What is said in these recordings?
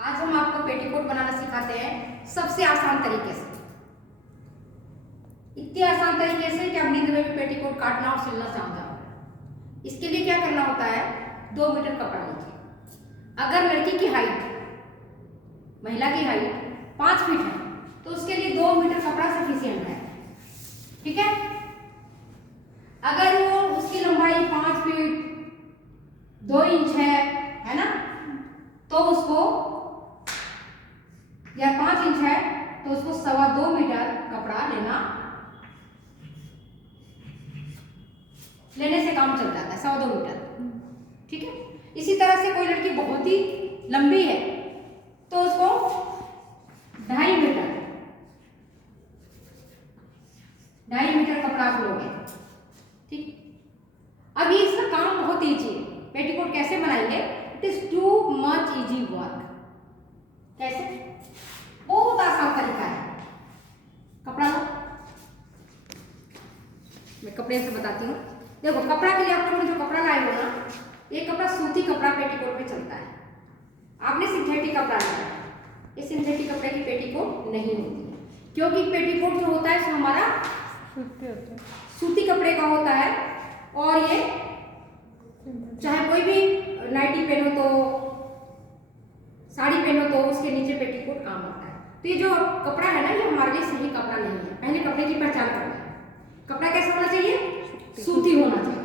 आज हम आपको पेटीकोट बनाना सिखाते हैं सबसे आसान तरीके से। इतने आसान तरीके से कि आप नींद में भी पेटीकोट काटना और सिलना जान जाओ। इसके लिए क्या करना होता है, 2 मीटर कपड़ा लीजिए। अगर लड़की की हाइट, महिला की हाइट 5 फीट है तो उसके लिए 2 मीटर कपड़ा सफिशिएंट है। ठीक है। अगर वो उसकी लंबाई 5 फीट 2 इंच है ना, तो उसको या 5 इंच है तो उसको 2.25 मीटर कपड़ा लेने से काम चल जाता है, 2.25 मीटर। ठीक है। इसी तरह से कोई लड़की बहुत ही लंबी है तो उसको 2.5 मीटर कपड़ा आप लोगे। ठीक। अब ये इसका काम बहुत ईजी है। पेटीकोट कैसे बनाएंगे, it is too much easy work. कैसे? बहुत आसान तरीका है। कपड़ा लो, मैं कपड़े से बताती हूँ। देखो, कपड़ा के लिए आप लोग जो कपड़ा लाए हो ना, ये कपड़ा सूती कपड़ा पेटीकोट पे चलता है। आपने सिंथेटिक कपड़ा लाया, ये सिंथेटिक कपड़े की पेटीकोट नहीं होती, क्योंकि पेटीकोट जो होता है इसमें हमारा सूती कपड़े का होता है। और ये चाहे कोई भी नाइटी पहनो तो, साड़ी पहनो तो उसके नीचे पेटीकोट काम आता है। तो ये जो कपड़ा है ना, ये हमारे लिए सही कपड़ा नहीं है। पहले कपड़े की पहचान करना है। कपड़ा कैसा होना चाहिए? सूती होना चाहिए।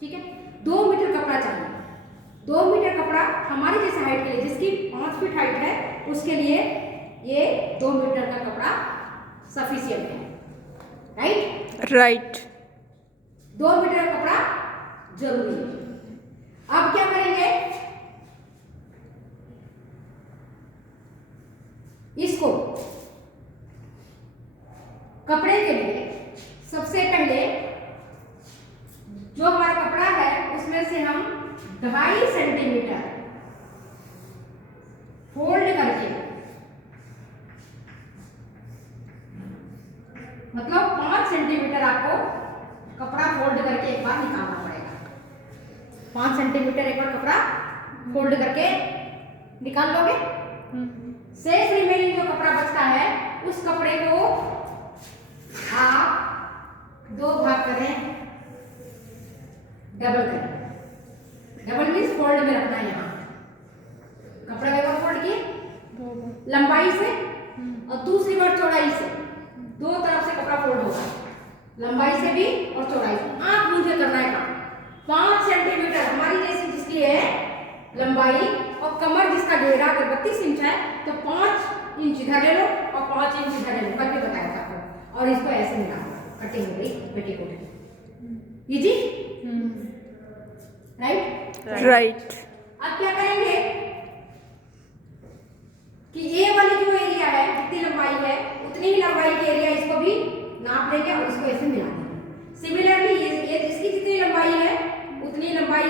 ठीक है। 2 मीटर कपड़ा चाहिए। 2 मीटर कपड़ा हमारी जैसे हाइट के लिए, जिसकी 5 फीट हाइट है, उसके लिए ये 2 मीटर का कपड़ा सफिशिएंट है। राइट। 2 मीटर का कपड़ा जरूरी है। अब क्या करेंगे, इसको कपड़े के लिए सबसे पहले जो हमारा कपड़ा है उसमें से हम 2.5 सेंटीमीटर फोल्ड करके, मतलब 5 सेंटीमीटर आपको कपड़ा फोल्ड करके एक बार निकालना पड़ेगा। 5 सेंटीमीटर एक बार कपड़ा फोल्ड करके निकाल लोगे। शेष रिमेनिंग जो कपड़ा बचता है, उस कपड़े को आप 2 भाग करें, डबल करें। डबल मीन्स फोल्ड में रखना है। यहाँ कपड़ा एक बार फोल्ड किए लंबाई से और दूसरी बार चौड़ाई से, 2 तरफ से कपड़ा फोल्ड होगा, लंबाई से भी और चौड़ाई से। आंख मुझे करना है काम। 5 सेंटीमीटर हमारी जैसी जिसकी है लंबाई, और कमर जिसका घेरा अगर 32 इंच है तो 5 इंच इधर ले लो और 5 इंच इधर ले लो करके बताया था। और इसको ऐसे निकालो, कटिंग हो गई पेटीकोट। इजी? राइट। अब क्या करेंगे कि ये वाली जो एरिया है, जितनी लंबाई है उतनी ही लंबाई की एरिया इसको भी नाप लेंगे और इसको ऐसे मिला देंगे। सिमिलरली ये जिसकी जितनी लंबाई है उतनी लंबाई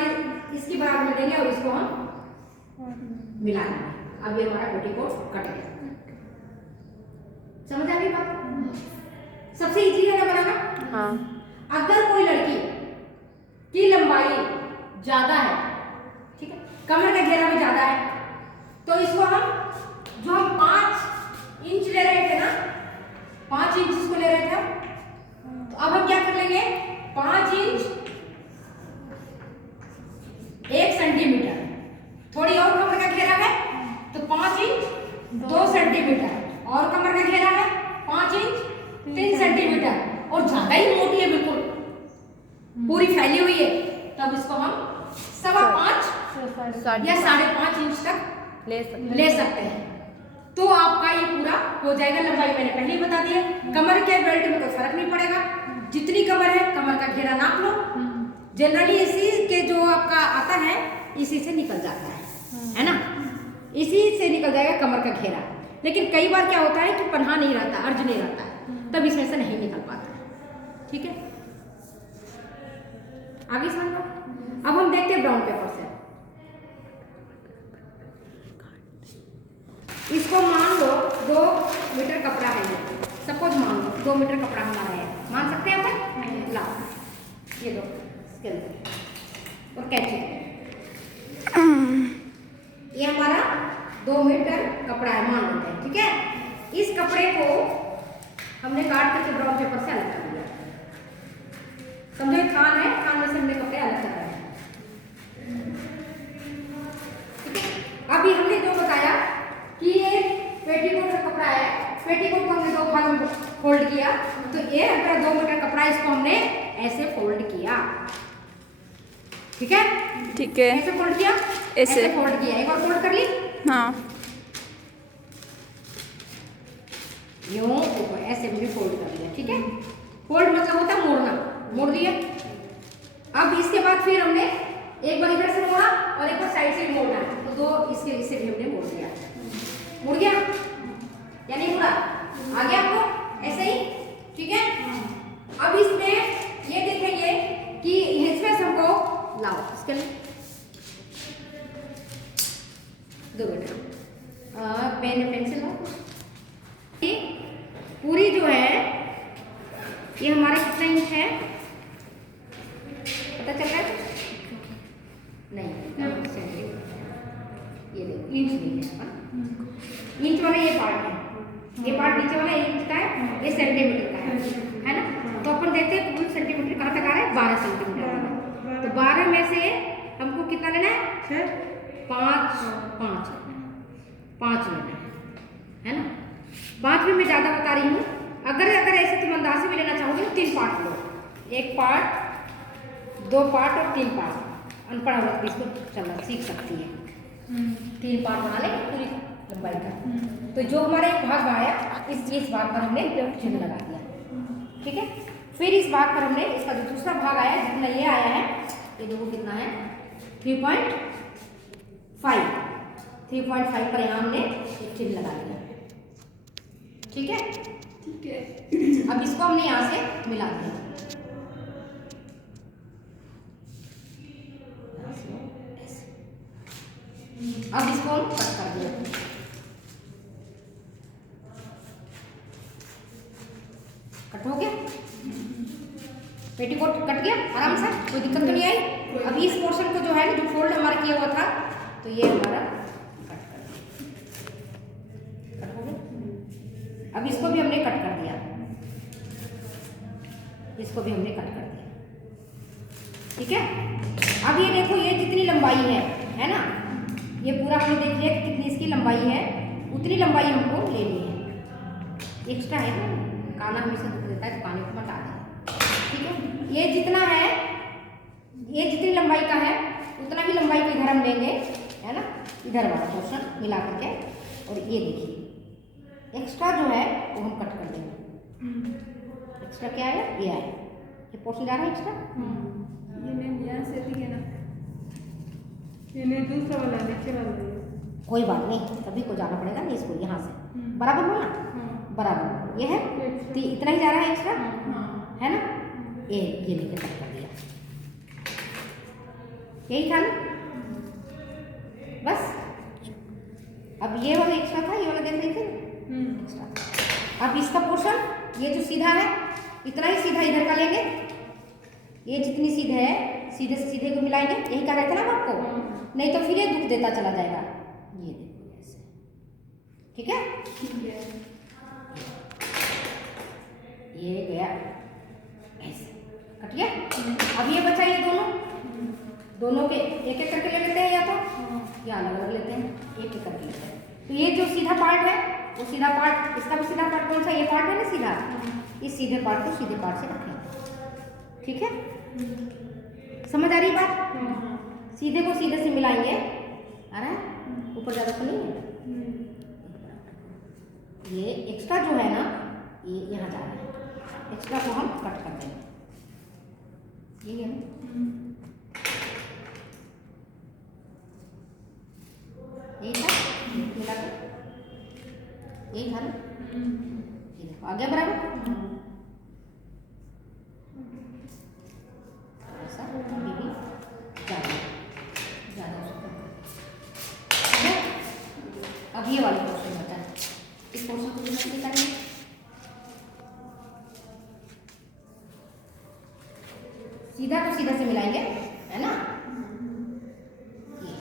इसकी बराबर में लेंगे और इसको हम मिला लेंगे। अब ये हमारा पेटीकोट कट गया। समझ आ गई बात? सबसे इजी है ना बनाना? हाँ। अगर कोई लड़की की लंबाई ज्यादा है, ठीक है, कमर का घेरा भी ज्यादा है, तो इसको हम जो हम 5 इंच ले रहे थे ना, 5 इंच इसको ले रहे थे, तो अब हम क्या कर लेंगे, 5 इंच 1 सेंटीमीटर। थोड़ी और कमर का घेरा है तो 5 इंच 2 सेंटीमीटर, और कमर का घेरा है 5 इंच 3 सेंटीमीटर, और ज्यादा ही मोटी है, बिल्कुल पूरी फैली हुई है, तब इसको हम 5.25 या 5.5 इंच तक ले सकते हैं। तो आपका ये पूरा हो जाएगा। लंबाई मैंने पहले ही बता दी है। कमर के बेल्ट में कोई फर्क नहीं पड़ेगा, जितनी कमर है कमर का घेरा नाप लो। जनरली इसी के जो आपका आता है इसी से निकल जाता है ना, इसी से निकल जाएगा कमर का घेरा। लेकिन कई बार क्या होता है कि पन्हा नहीं रहता, अर्ज नहीं रहता है, तब इसमें से नहीं निकल पाता। ठीक है, आगे समझ लो। अब हम देखते हैं ब्राउन पेपर से। इसको मान लो 2 मीटर कपड़ा है, ये सपोज मान लो 2 मीटर कपड़ा हमारा है, मान सकते हैं अपन? लाओ ये दो इसके अंदर और कैंची, ये हमारा 2 मीटर कपड़ा है मान लेते हैं, ठीक है। इस कपड़े को हमने काट करके ब्राउन पेपर से अलग कर दिया। समझो एक खान है, खान में से हमने कपड़े अलग कर रहे हैं, ठीक है। अभी हमने जो बताया कि ये पेटीकोट का कपड़ा है, पेटीकोट को हमने 2 भाग में फोल्ड किया, तो ये हमारा 2 मीटर कपड़ा, इसको हमने ऐसे फोल्ड किया, ठीक है। ठीक है, ऐसे फोल्ड किया, ऐसे फोल्ड किया, एक और फोल्ड कर ली, हाँ, यूं ऊपर ऐसे भी फोल्ड कर लिया, ठीक है। फोल्ड मतलब होता है मोड़ना, मोड़ दिया। अब इसके बाद फिर हमने एक बार इधर से मोड़ा और एक बार साइड से भी मोड़ना है, तो 2 इससे भी हमने मोड़ दिया, मुड़ गया या नहीं मुड़ा, आ गया आपको ऐसे ही, ठीक है। अब इसमें ये देखेंगे कि इसमें हमको लाओ, इसके लिए 2 मिनट पेन पेंसिल लाओ। पूरी जो है ये हमारा कितना इंच है पता चल रहा है? नहीं, ये देखो इंच नहीं है, इंच वाला ये पार्ट है, ये पार्ट नीचे वाला इंच का है, ये सेंटीमीटर का है ना। तो अपन देखते हैं कुल सेंटीमीटर कहाँ तक आ रहा है, 12 सेंटीमीटर आ रहा है। तो 12 में से हमको कितना लेना है, 5 लेना है ना। 5 में मैं ज़्यादा बता रही हूँ, अगर ऐसे तुम अंदाज से भी लेना चाहोगे तो 3 पार्ट लो, 1 पार्ट 2 पार्ट और 3 पार्ट। अनपढ़ औरत भी इसको चलना सीख सकती है, 3 पार्ट बना ले पूरी लंबाई का। तो जो हमारा एक भाग आया, इस भाग पर हमने चिन्ह लगा दिया, ठीक है। फिर इस भाग पर हमने इसका जो दूसरा भाग आया, जितना ये आया है, ये देखो कितना है 3.5 पर यहाँ हमने एक चिन्ह लगा दिया, ठीक है, ठीक है। अब इसको हमने यहाँ से मिला दिया, अब इसको हम कट कर दिया, कट हो गया, पेटीकोट कट गया आराम से, कोई दिक्कत तो नहीं आई। अब इस पोर्शन को जो है जो फोल्ड हमारा किया हुआ था, तो ये हमारा कट हो गया। अब इसको भी हमने कट कर दिया, इसको भी हमने कट कर दिया, ठीक है। अब ये देखो, ये जितनी लंबाई है ना, ये पूरा हमने देख लिया कि कितनी इसकी लंबाई है, उतनी लंबाई हमको लेनी है। एक्स्ट्रा है ना, काना हमेशा दुख देता है, तो काने को हटा दें, ठीक है। ये जितना है, ये जितनी लंबाई का है उतना ही लंबाई को इधर हम लेंगे, है ना, इधर वाला पोर्शन मिला करके। और ये देखिए एक्स्ट्रा जो है वो हम कट कर देंगे। एक्स्ट्रा क्या है, ये है, ये पोर्शन जा रहा है एक्स्ट्रा, ये मैं यहाँ से भी है ना, ये नहीं दूसरा वाला नीचे वाला है। कोई बात नहीं, सभी को जाना पड़ेगा नहीं, इसको यहाँ से बराबर बोला, बराबर ये है, तो इतना ही जा रहा है एक्स्ट्रा, है ना। ये लेके कट कर दिया, यही था ना बस। अब ये वाला एक्स्ट्रा था, ये वाला देख रहे थे एक्स्ट्रा। अब इसका पोर्शन ये जो सीधा है, इतना ही सीधा इधर का लेंगे, ये जितनी सीधे है सीधे से सीधे को मिलाएंगे, यही कह रहे थे ना आपको, नहीं तो फिर ये दुख देता चला जाएगा। ये देखो ऐसे, ठीक है, ये गया ऐसे, कट गया। अब ये बचा, ये दोनों के एक एक करके ले लेते हैं, या तो या अलग अलग लेते हैं, एक एक करके लेते हैं। तो ये जो सीधा पार्ट है, वो सीधा पार्ट, इसका भी सीधा पार्ट कौन सा, ये पार्ट है ना सीधा, इस सीधे पार्ट को सीधे पार्ट से रखेंगे, ठीक है। समझ आ रही बात, सीधे को सीधे से मिलाएंगे, आ रहा है, ऊपर ज़्यादा तो नहीं है। ये एक्स्ट्रा जो है ना, ये यहाँ जा रहा है, एक्स्ट्रा को हम कट कर देंगे, यही है ना। यही था, मिला के यही था ना, ये देखो आ गया बराबर। ऐसा अभी भी ज़्यादा अब ये वाला पोर्शन बचा है, इस पोर्शन को कितना निकालेंगे, सीधा को सीधा से मिलाएंगे, है ना, ये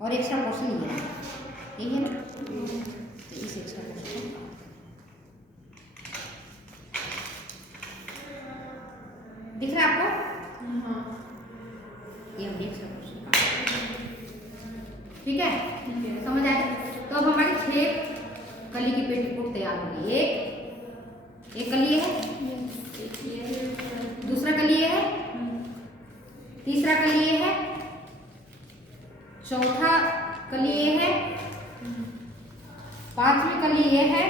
और एक्स्ट्रा पोर्शन ये है, यही ठीक है। समझ आए? तो अब हमारी 6 कली की पेटीकोट तैयार हो गई। एक कली ये है, दूसरा कली ये है, तीसरा कली ये है, चौथा कली ये है, पांचवी कली ये है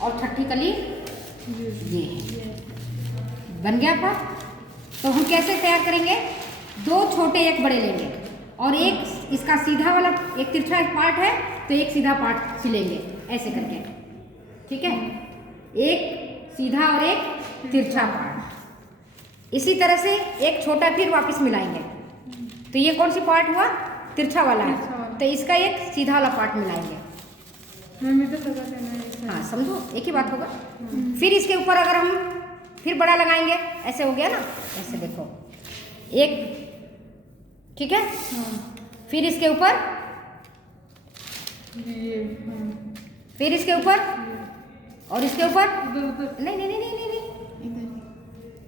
और छठी कली ये है। बन गया आपका? तो हम कैसे तैयार करेंगे? 2 छोटे 1 बड़े लेंगे और एक इसका सीधा वाला एक तिरछा पार्ट है तो एक सीधा पार्ट सिलेंगे ऐसे करके, ठीक है? एक सीधा और एक तिरछा पार्ट। इसी तरह से एक छोटा फिर वापस मिलाएंगे। तो ये कौन सी पार्ट हुआ? तिरछा वाला है, तो इसका एक सीधा वाला पार्ट मिलाएंगे। मम्मी तो पता है। हाँ, समझो, एक ही बात होगा। फिर इसके ऊपर अगर हम फिर बड़ा लगाएंगे, ऐसे हो गया ना, ऐसे देखो एक, ठीक है? फिर इसके ऊपर, फिर इसके ऊपर और इसके ऊपर, नहीं नहीं नहीं नहीं नहीं,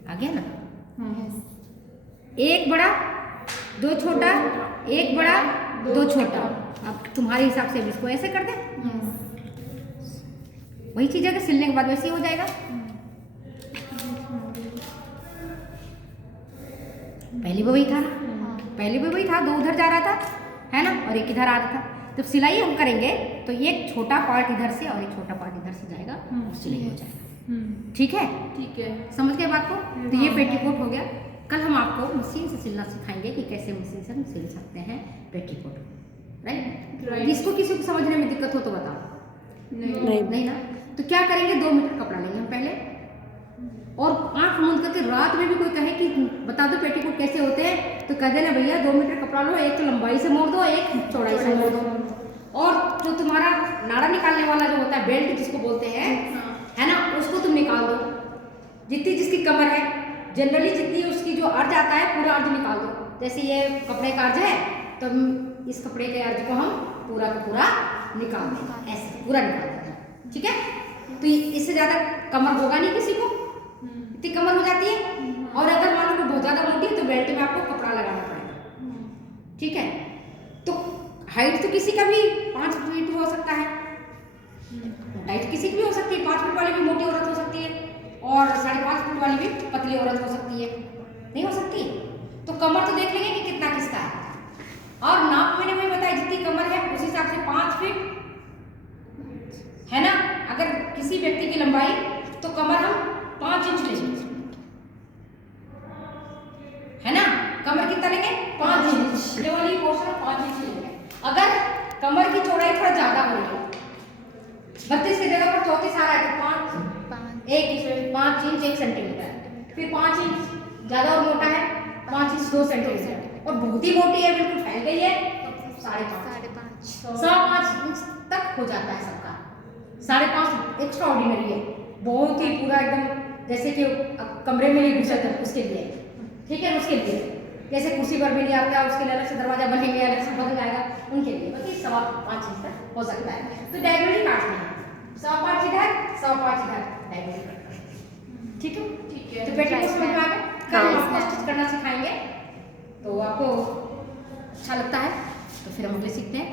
आ गया ना? एक बड़ा 2 छोटा, एक बड़ा 2 छोटा। अब तुम्हारे हिसाब से इसको ऐसे कर दे, वही चीज है कि सिलने के बाद वैसे ही हो जाएगा। पहले भी वही था ना, पहले भी वही था, 2 उधर जा रहा था, है ना, और एक इधर आ रहा था। जब सिलाई हम करेंगे तो एक छोटा पार्ट इधर से और एक छोटा पार्ट इधर से जाएगा और सिलाई हो जाएगा। ठीक है? ठीक है, समझ गए बात को? तो ये पेटीकोट हो गया। कल हम आपको मशीन से सिलना सिखाएंगे कि कैसे मशीन से हम सिल सकते हैं पेटीकोट, राइट? इसको किसी को समझने में दिक्कत हो तो बताओ। नहीं ना? तो क्या करेंगे? 2 मीटर कपड़ा लेंगे हम पहले, और आंख मूंद करके रात में भी कोई कहे कि बता दो पेटीकोट कैसे होते हैं, तो कह देना भैया 2 मीटर कपड़ा लो, एक तो लंबाई से मोड़ दो, एक चौड़ाई से मोड़ दो, और जो तुम्हारा नाड़ा निकालने वाला जो होता है, बेल्ट जिसको बोलते हैं, है ना, उसको तुम निकाल दो। जितनी जिसकी कमर है, जनरली जितनी उसकी जो अर्ज आता है पूरा अर्ज निकाल दो। जैसे ये कपड़े का अर्ज है तो इस कपड़े के अर्ज को हम पूरा का पूरा निकाल दें, ऐसे पूरा निकाल दें, ठीक है? तो इससे ज्यादा कमर होगा नहीं किसी को, इतनी कमर हो जाती है। और अगर मान लो कि बहुत ज्यादा मोटी है तो बेल्ट में आपको कपड़ा लगाना पड़ेगा, ठीक है? तो हाइट तो किसी का भी 5 फीट हो सकता है, हाइट किसी की भी हो सकती है। 5 फीट वाली भी मोटी औरत हो सकती है और 5.5 फीट वाली भी पतली औरत हो सकती है, नहीं हो सकती? तो कमर तो देख लेंगे कि कितना किसका है, और नाप मैंने वही बताया, जितनी कमर है उस हिसाब से 5 फीट, है ना? अगर किसी व्यक्ति की लंबाई तो कमर हम 5 इंच लेंगे, है ना? कमर कितना लेंगे? 5 इंच। ये वाली पोर्शन 5 इंच लेंगे। अगर कमर की चौड़ाई थोड़ा ज्यादा हो रही है, 32 की जगह पर 34 आ रहा है, तो 5 इंच 1 सेंटीमीटर, फिर 5 इंच ज्यादा और मोटा है, 5 इंच 2 सेंटीमीटर, और बहुत ही मोटी है, बिल्कुल फैल गई है, तो 5.5 5.5 इंच तक हो जाता है सबका। 5.5 एक्स्ट्रा ऑर्डिनरी है, बहुत ही पूरा एकदम जैसे कि कमरे में नहीं घुस जाता उसके लिए, ठीक है? उसके लिए जैसे कुर्सी पर भी नहीं आता, उसके लिए अलग से दरवाजा बनेंगे, अलग से बन जाएगा, उनके लिए बस 5.5 इंच तक हो सकता है। तो डायगोनली काटना है, 5.5 इधर 5.5 इधर, डायगोनली काटना है, ठीक है? ठीक है। तो पेटीकोट समझ में आ गया? कल हम आपको स्टिच करना सिखाएंगे, तो आपको अच्छा लगता है तो फिर हम अगले सीखते हैं।